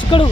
చిక్కడు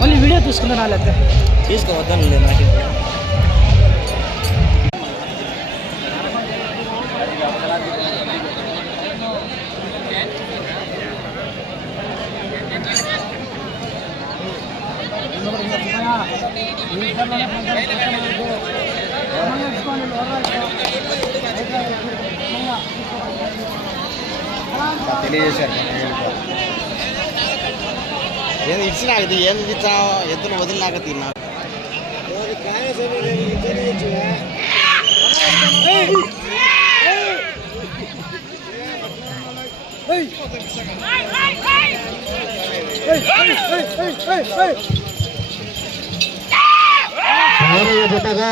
మళ్ళీ వీడియో తీసుకుందా లేకపోతే తీసుకోవద్దాను లేదు నాకు తెలియజేశారు ఏది ఇచ్చినాక ఏది ఇచ్చా ఎద్దులు వదిలినాక తిన్నా జతగా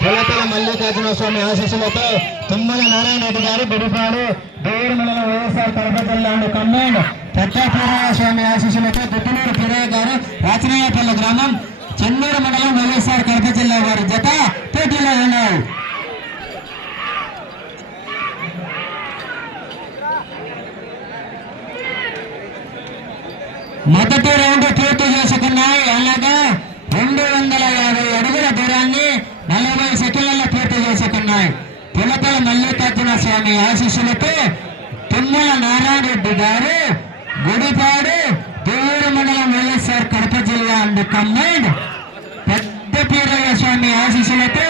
పొలతల మల్లికార్జున స్వామి ఆశీస్సులతో తుమ్మల నారాయణ రెడ్డి గారు గుడిపాడు దేవూరు మండలం వైఎస్ఆర్ కడప జిల్లా కమాండ్ పెద్దపూరయ్య స్వామి ఆశీస్సులతో గుట్టనూరు పురయ్య గారు రాచనయ్యపల్లి గ్రామం చెన్నూరు మండలం వైఎస్ఆర్ కడప జిల్లా వారి జత పోటీలో ఉన్నాయి. మొదటి రౌండ్ పూర్తి చేసుకున్నాయి. అలాగా 250 అడుగుల దూరాన్ని 40 సెకండ్లలో పూర్తి చేసుకున్నాయి. పులతల మల్లికార్జున స్వామి ఆశీస్సులతో తుమ్మల నారాయణ రెడ్డి గారు గుడిపాడు దేవూరు మండలం వైఎస్ఆర్ కడప జిల్లా అండ్ కమాండ్ పెద్దపీరయ్య స్వామి ఆశీస్సులతో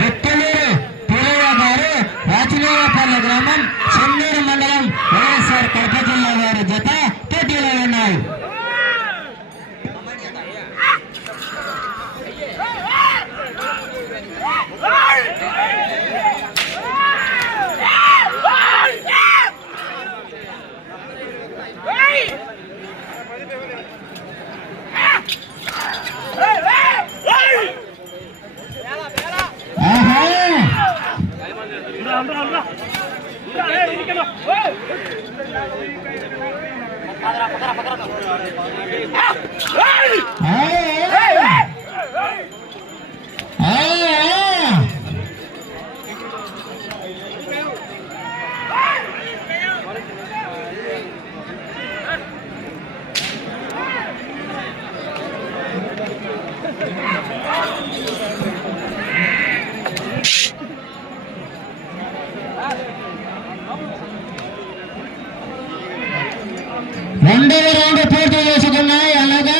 గుట్టలూరు పీరయ్య గారు రాచనయ్యపల్లి గ్రామం చెన్నూరు మండలం వైఎస్ఆర్ కడప జిల్లా వారి జత పోటీలో ఉన్నాయి. రెండవ రౌండ్ పూర్తి చేసుకున్నాయి. అలాగా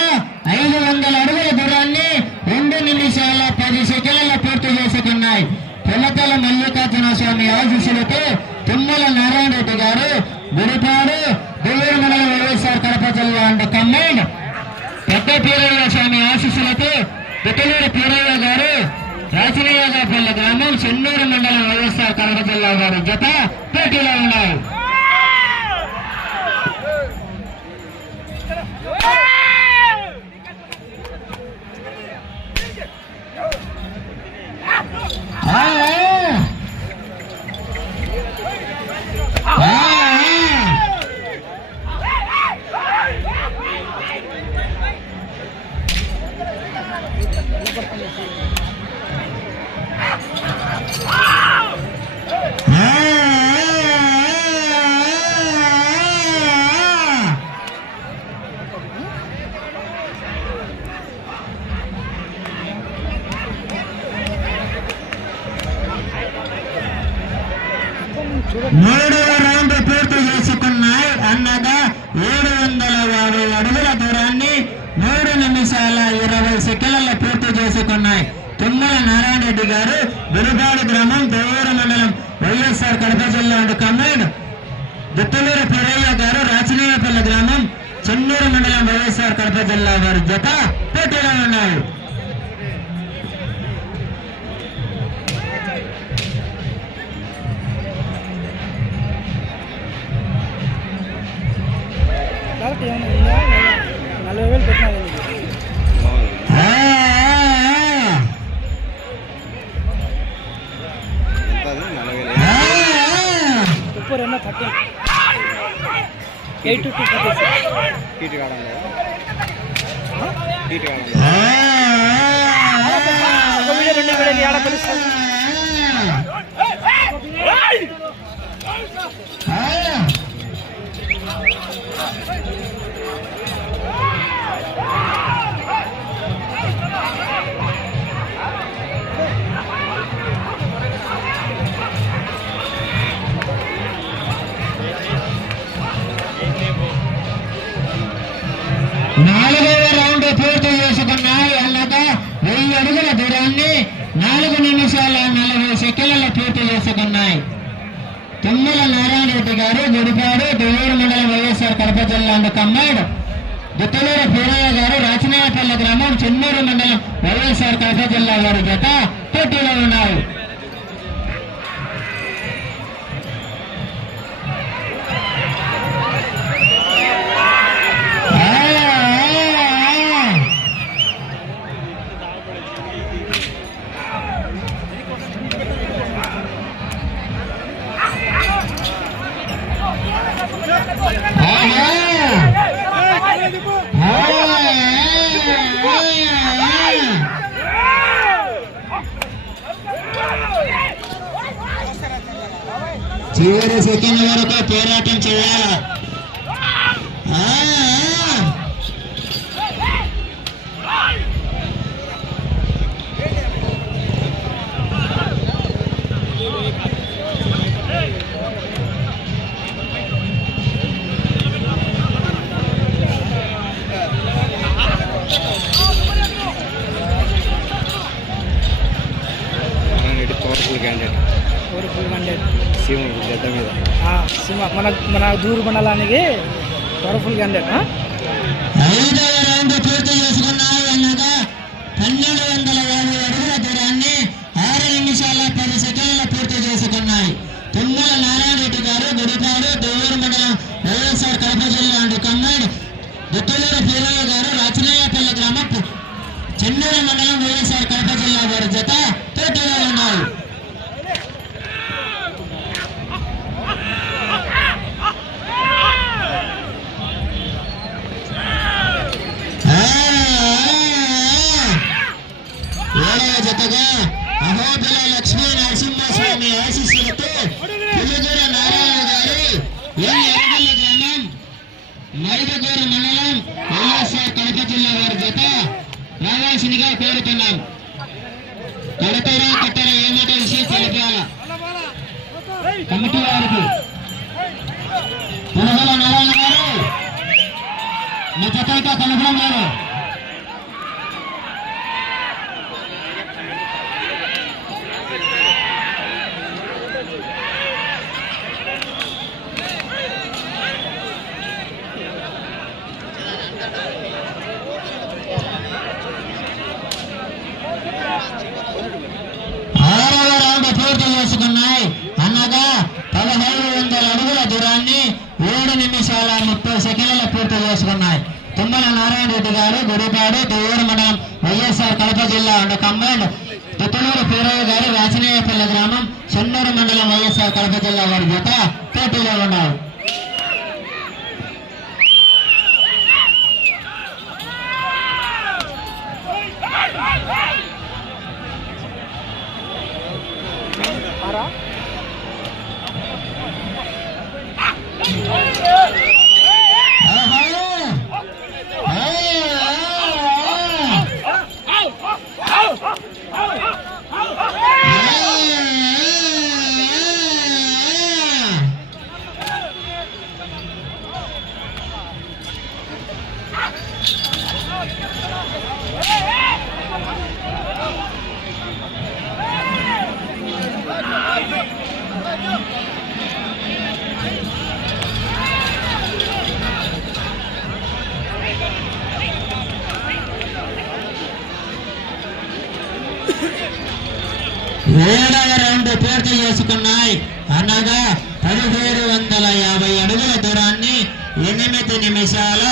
500 అడుగుల దూరాన్ని 2 నిమిషాల 10 సెకండ్ల పూర్తి చేసుకున్నాయి. పులతల మల్లికార్జున స్వామి ఆశీస్సులతో తుమ్మల నారాయణ రెడ్డి గారు గుడిపాడు దేవూరు మండలం వైఎస్ఆర్ కడప జిల్లా అండ్ కమాండ్ పెద్ద పీరయ్య స్వామి ఆశీస్సులతో గుట్టలూరు పీరయ్య గారు రాచనయ్యపల్లి గ్రామం చెన్నూరు మండలం వైఎస్ఆర్ కడప జిల్లా వారి జత పోటీలో ఉన్నాయి. మూడవ రౌండ్ పూర్తి చేసుకున్నాయి. అన్నగా 750 అడుగుల దూరాన్ని 3 నిమిషాల 20 సెకండ్లలో పూర్తి చేసుకున్నాయి. తుమ్మల నారాయణ రెడ్డి గారు గుడిపాడు గ్రామం దేవూరు మండలం వైఎస్ఆర్ కడప జిల్లా అండ్ కమాండ్ గుట్టలూరు పీరయ్య గారు రాచనయ్యపల్లి గ్రామం చెన్నూరు మండలం కడప జిల్లా వారి జత పోటీలో ఉన్నాయి. కాబట్టి ఏమన్నా 40,000 పెట్టినా సూపర్ ఎన్నో 30 8 to 2 హీట్ కావడం ఒక వీడియో రెండు వీడియోలు ఏడా తెలుస్తుంది. నాలుగవ రౌండ్ పూర్తి చేసుకున్నాయి. అలాగా 1000 అడుగుల దూరాన్ని 4 నిమిషాల 40 సెకండ్లలో పూర్తి చేసుకున్నాయి. తుమ్మల నారాయణ రెడ్డి గారు గుడిపాడు దువ్వూరు మండలం వైఎస్ఆర్ కడప జిల్లా కమ్మాడు. దుత్తలూరు వీరయ్య గారు రాచనాయపల్లి గ్రామం చెన్నూరు మండలం వైఎస్ఆర్ కడప జిల్లా వారి జత పోటీలో ఉన్నారు. చివరి సెకండ్ వరకు పోరాటం చేయాలి. పవర్ఫుల్ క్యాండిడేట్ సీమ గడ్డ మీద సీమ మన దూరు మండలానికి పవర్ఫుల్ క్యాండిడేట్. 5వ రౌండ్ పూర్తి చేసుకున్నాయి. అనగా 1250 అడుగుల దూరాన్ని 6 నిమిషాల 10 సెకండ్ల పూర్తి చేసుకున్నాయి. తుమ్మల నారాయణ రెడ్డి గారు గుడిపాడు దువ్వూరు మండలం వైఎస్ఆర్ కడప జిల్లా కమ్మాడు. దుత్తలూరు వీరయ్య గారు రాచనాయపల్లి గ్రామం చెన్నూరు మండలం వైఎస్ఆర్ కడప జిల్లా వారి జత పోటీలో ఉన్నారు. జతగా అహోబిల లక్ష్మీ నరసింహస్వామి ఆశీస్సులతో పులిగూర నారాయణ గారు ఎర్రగల్ల గ్రామం మైదగూర మండలం వైఎస్ఆర్ కడప జిల్లా వారి జత రావాల్సిందిగా కోరుతున్నాం. కడపరా కట్టరా ఏమాట విషయం తెలిపాల కమిటీ వారికి. పులిగూర నారాయణ గారు మా జత కనపడం గారు చేసుకున్నాయి. అనగా 1500 అడుగుల దూరాన్ని 7 నిమిషాల 30 సెకండ్ల పూర్తి చేసుకున్నాయి. తుమ్మల నారాయణ రెడ్డి గారు గుడిపాడు దువ్వూరు మండలం వైఎస్ఆర్ కడప జిల్లా కమ్మాడు. దుత్తలూరు వీరయ్య గారు రాచనాయపల్లి గ్రామం చెన్నూరు మండలం వైఎస్ఆర్ కడప జిల్లా వారి జత పోటీలో ఉన్నారు. ఏడవ రౌండ్ పూర్తి చేసుకున్నాయి. అనగా 1750 అడుగుల దూరాన్ని 8 నిమిషాల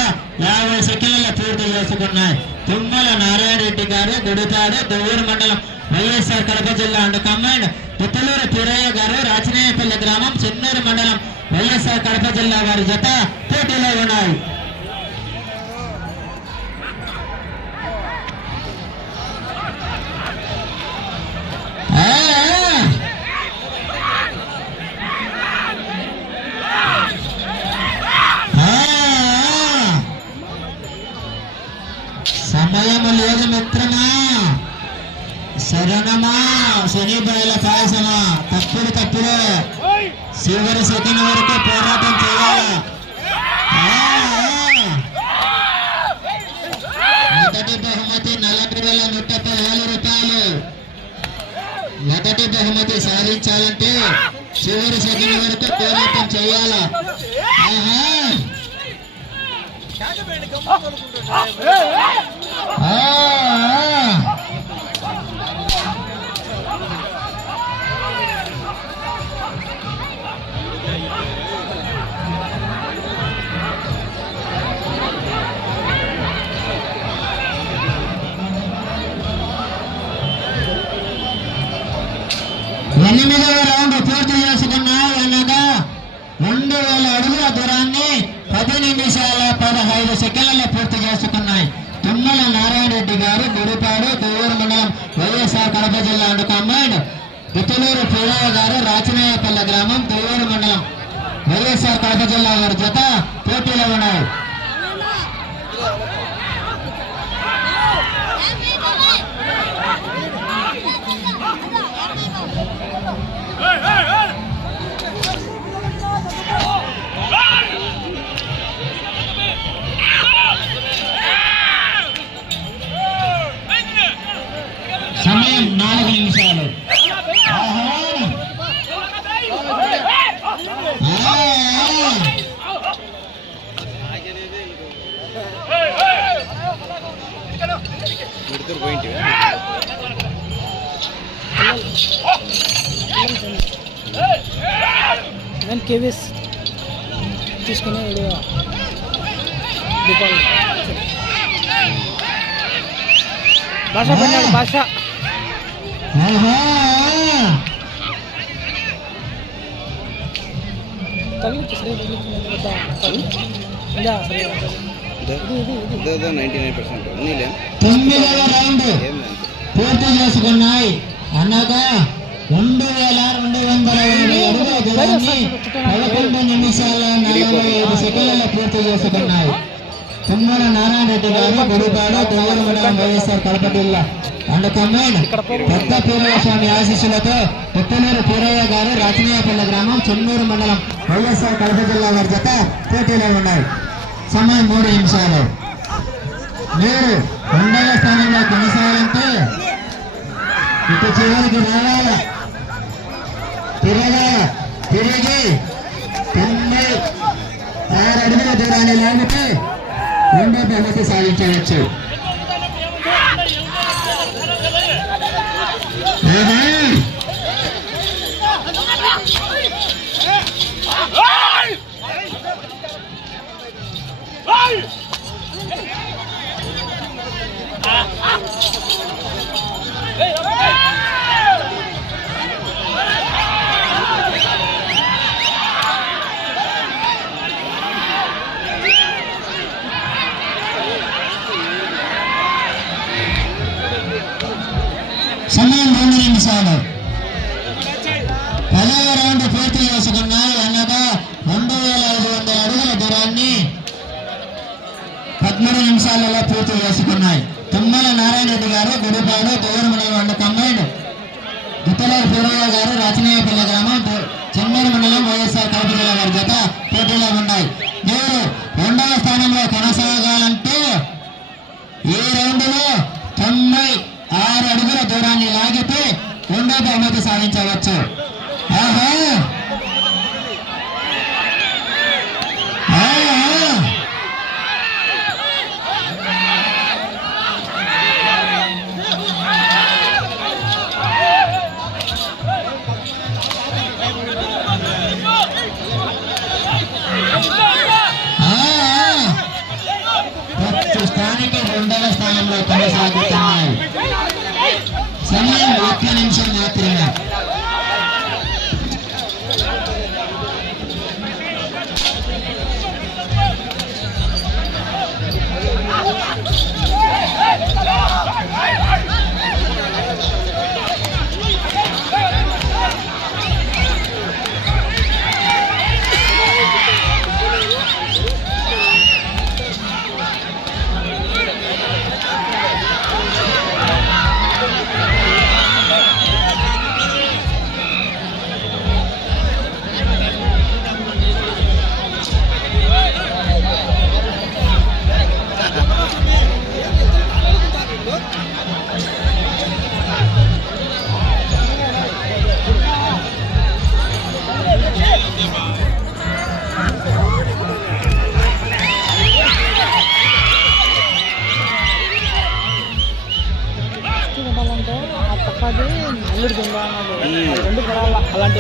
50 సెకండ్ల పూర్తి చేసుకున్నాయి. తుమ్మల నారాయణ రెడ్డి గారు గుడిపాడు దువ్వూరు మండలం వైఎస్ఆర్ కడప జిల్లా అండ్ కమాండ్ పుత్తలూరు పీరయ్య గారు రాచనేయపల్లి గ్రామం చెన్నూరు మండలం వైఎస్ఆర్ కడప జిల్లా వారి జత పోటీలో ఉన్నాయి. సమయము లేదు మిత్రమా, శరణమా, శని బయల పాయసమా, తప్పుడు చివరి సెకండ్ వరకు పోరాటం చేయాలి. మొదటి బహుమతి 40,110 రూపాయలు. మొదటి బహుమతి సాధించాలంటే చివరి సెకండ్ వరకు పోరాటం చేయాలా. ఎనిమిదవ రౌండ్ పూర్తి చేసుకున్నాయి. అనగా 2000 అడుగుల దూరాన్ని 10 నిమిషాల 15 సెకండ్లలో పూర్తి చేసుకున్నాయి. తుమ్మల నారాయణ రెడ్డి గారు గుడిపాడు దువ్వూరు మండలం వైఎస్ఆర్ కడప జిల్లా అండ్ కమాండ్ పుత్తలూరు పీరయ్య గారు రాచనేయపల్లి గ్రామం దువ్వూరు మండలం వైఎస్ఆర్ కడప జిల్లా వారి జత పోటీలో ఉన్నాయి. సమయం 4 నిమిషాలు. నేను కేవీఎస్ తీసుకుని దీపావళి భాష పడినాడు భాష తగిలించు సరే 99% ఉన్నీలే. 9వ రౌండ్ పూర్తి చేసుకున్నాయి. అనగా 2220 అడుగుల దూరాన్ని 11 నిమిషాల 45 సెకండ్లలో పూర్తి చేసుకున్నాయి. తుమ్మల నారాయణ రెడ్డి గారు గుడిపాడు దువ్వూరు మండలం వైఎస్ఆర్ కడప జిల్లా అండ్ కమాండ్ పెద్ద పీరయ్య స్వామి ఆశీస్సులతో పుత్తలూరు పీరయ్య గారు రాచనేయపల్లి గ్రామం చెన్నూరు మండలం వైఎస్ఆర్ కడప జిల్లా వారి జత పోటీలో ఉన్నాయి. సమయం 3 నిమిషాలు. మీరు 2వ స్థానంలో కొనసాగాలంటే ఇటు చివరికి రావాల. తిరిగి 96 అడుగుల దూరాన్ని లాగితే 2వ బహుమతి సాధించవచ్చు. సమయం 2 నిమిషాలు. 10వ రౌండ్ పూర్తి చేసుకున్నాయి. అనగా 2500 అడుగుల దూరాన్ని 13 నిమిషాలలో పూర్తి చేసుకున్నాయి. తుమ్మల నారాయణ రెడ్డి గారు గుడిపాడు దువ్వూరు మండలం అండ్ కమాండ్ పుత్తలూరు పీరయ్య గారు రాచనేయపల్లి గ్రామం చెన్నూరు మండలం వైఎస్ఆర్ కడప జిల్లా వారి జత పోటీలో ఉన్నాయి. మీరు 2వ స్థానంలో కొనసాగాలంటే ఈ రౌండ్లో 96 అడుగుల దూరాన్ని లాగితే 2వ బహుమతి సాధించవచ్చు.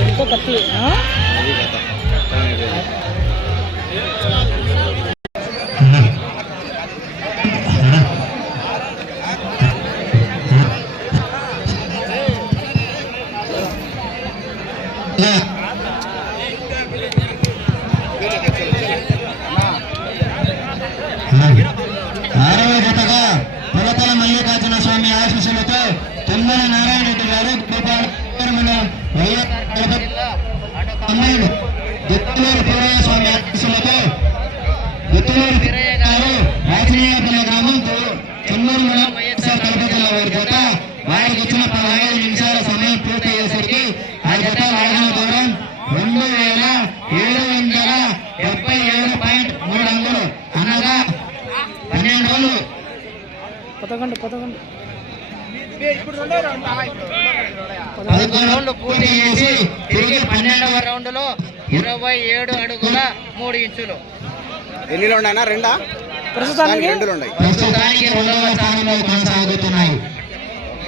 ఎంతో కత్తి ఆ? అది కథ టైం అయిపోయింది. ఆరవ జతగా పులతల మల్లికార్జున స్వామి ఆశీస్సులతో తుమ్మల నారాయణ రెడ్డి గారు గుత్తలూరు పూరయ్య స్వామి ఆశీస్సులతో గుత్తలూరు వీరయ్య గారు రాజనీయపల్లి గ్రామం చెన్నూరు వైఎస్ఆర్ కడప వారి జత వారికి ఇచ్చిన 15 నిమిషాల సమయం పూర్తి అయ్యేసరికి ఆ జత వాహన దూరం 2777.3 అంగులు అనగా 12 రోజులు పదకొండు 11 రౌండ్లు పూర్తి చేసి తిరిగి 12వ రౌండ్లో 27 అడుగుల 3 ఇంచులు. ఎన్నిలో ఉన్నాయన్నా? రెండా? ప్రస్తుతానికి రెండులు ఉన్నాయి. ప్రస్తుతానికి 2వ స్థానంలో కొనసాగుతున్నాయి.